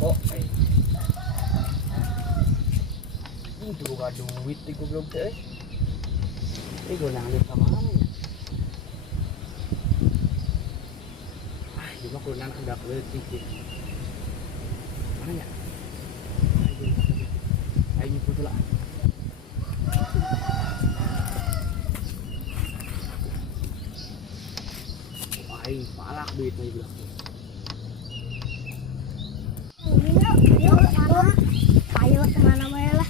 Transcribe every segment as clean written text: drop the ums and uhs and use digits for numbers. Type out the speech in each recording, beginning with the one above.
rokok. Ini juga duit di goblok teh. Ini gue nangis ke mana ya? Cuma kulinan hendak letih ya. Mana ya? Ayo nyebut lah. Ayo palak duit nih bilang. Yuk, sana. Ayo kemana mana lah.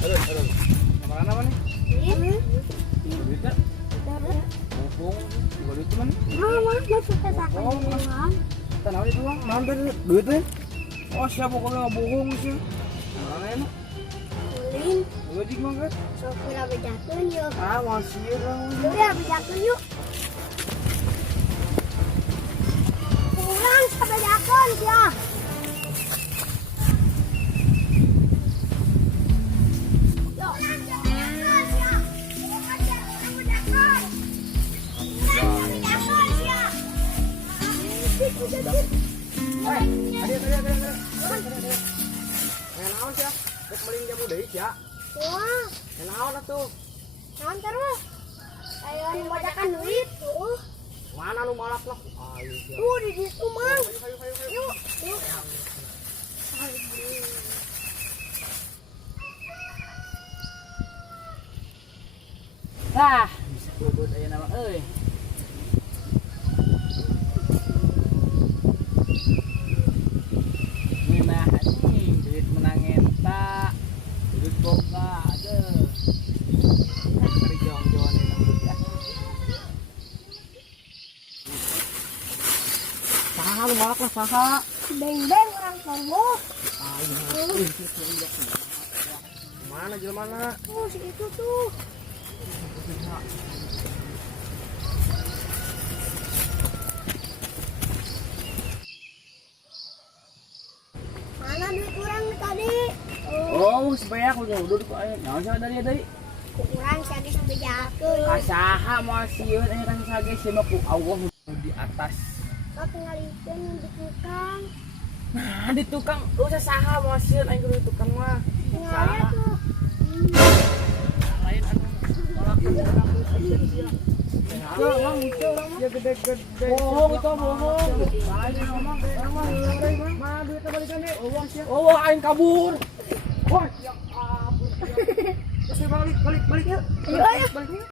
Turun. Kemana apa nih? Ini. Duit tak? Bokong, juga duit teman. Mama, masuk ke sakuan. Tanah itu bang, mana duit nih? Oh siapa kau bilang bohong sih? Mana ya nak? Ulin, Logik mah kan? sopir apa jatuh yuk. Ah masih orang. Udah apa jatuh yuk. Kurang sampai jatuh ya. Ada. Naon sih? Rek meling jamu deui sia. Wah, Naon atuh? naon terus? Ayo membacakan duit. Mana lu malak lah? Ayo sia. Di situ mang. Ayo. Yuk. Bisa bobot aya nama euy. Nah, anjing duit menang eta. Duit boga aduh. Cari jong-jongan ini ya. Saha lu malak lah saha. Beng-beng orang kamu. Mana jelema? Si itu tuh. Mana duit kurang tadi? Oh, sebanyak udah duduk aja. Naon sih dari? Kurang sih sampai jatuh. Kasaha moal sieun aya kasih sage sih mah ku Allah di atas. Kau tinggal itu di tukang. Nah, di tukang lu saha moal sieun aing kudu di tukang mah. Tinggalnya tuh. Lain anu tolak ya gede-gede. Bohong itu bohong. Lain ngomong mana duitnya balikan deh. Oh, aing kabur. Wah, ya ampun. Terus balik ya. Ayo, ayo. Balik.